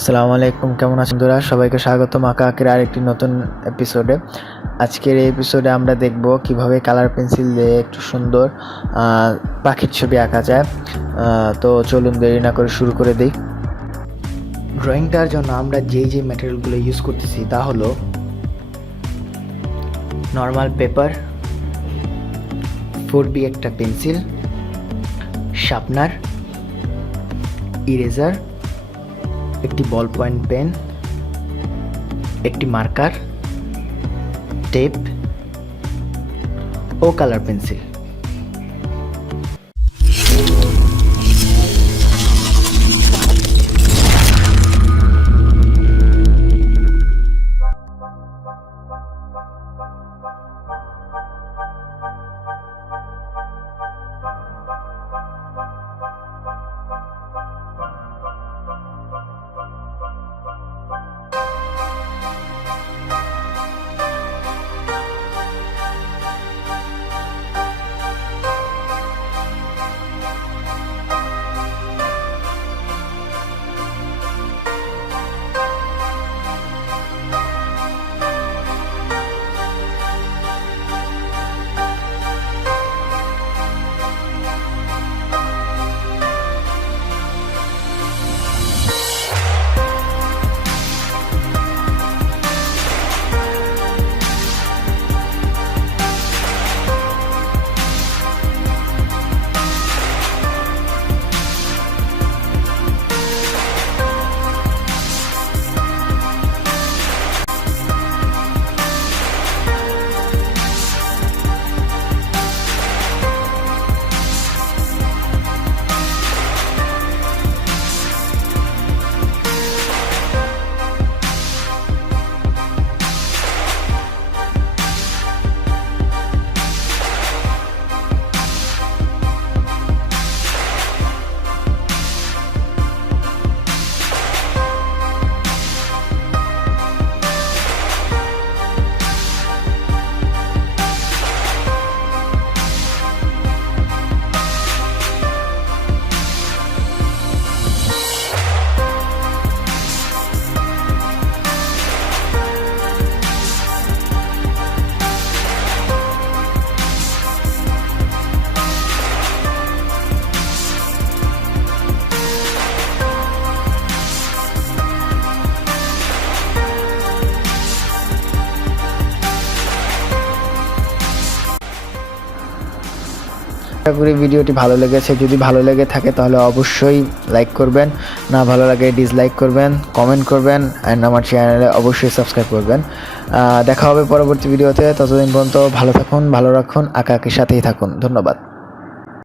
আসসালামু আলাইকুম, কেমন আছেন বন্ধুরা? সবাইকে স্বাগতম য়-Aka-Akiর আরেকটি নতুন এপিসোডে। আজকের এই এপিসোডে আমরা দেখব কিভাবে কালার পেন্সিল দিয়ে একটু সুন্দর পাখির ছবি আঁকা যায়। তো চলুন দেরি না করে শুরু করে দিই। ড্রয়িংটার জন্য আমরা যেই ম্যাটেরিয়ালগুলো ইউজ করতেছি তা হলো নর্মাল পেপার, 4B একটা পেন্সিল, শার্পনার, ইরেজার, একটি বল পয়েন্ট পেন, একটি মার্কার, টেপ ও কালার পেন্সিল। আশা করি ভিডিওটি ভালো লেগেছে। যদি ভালো লেগে থাকে তাহলে অবশ্যই লাইক করবেন, না ভালো লাগে ডিসলাইক করবেন, কমেন্ট করবেন অ্যান্ড আমার চ্যানেলে অবশ্যই সাবস্ক্রাইব করবেন। দেখা হবে পরবর্তী ভিডিওতে। ততদিন পর্যন্ত ভালো থাকুন, ভালো রাখুন, য়-Aka-Akiর সাথেই থাকুন। ধন্যবাদ।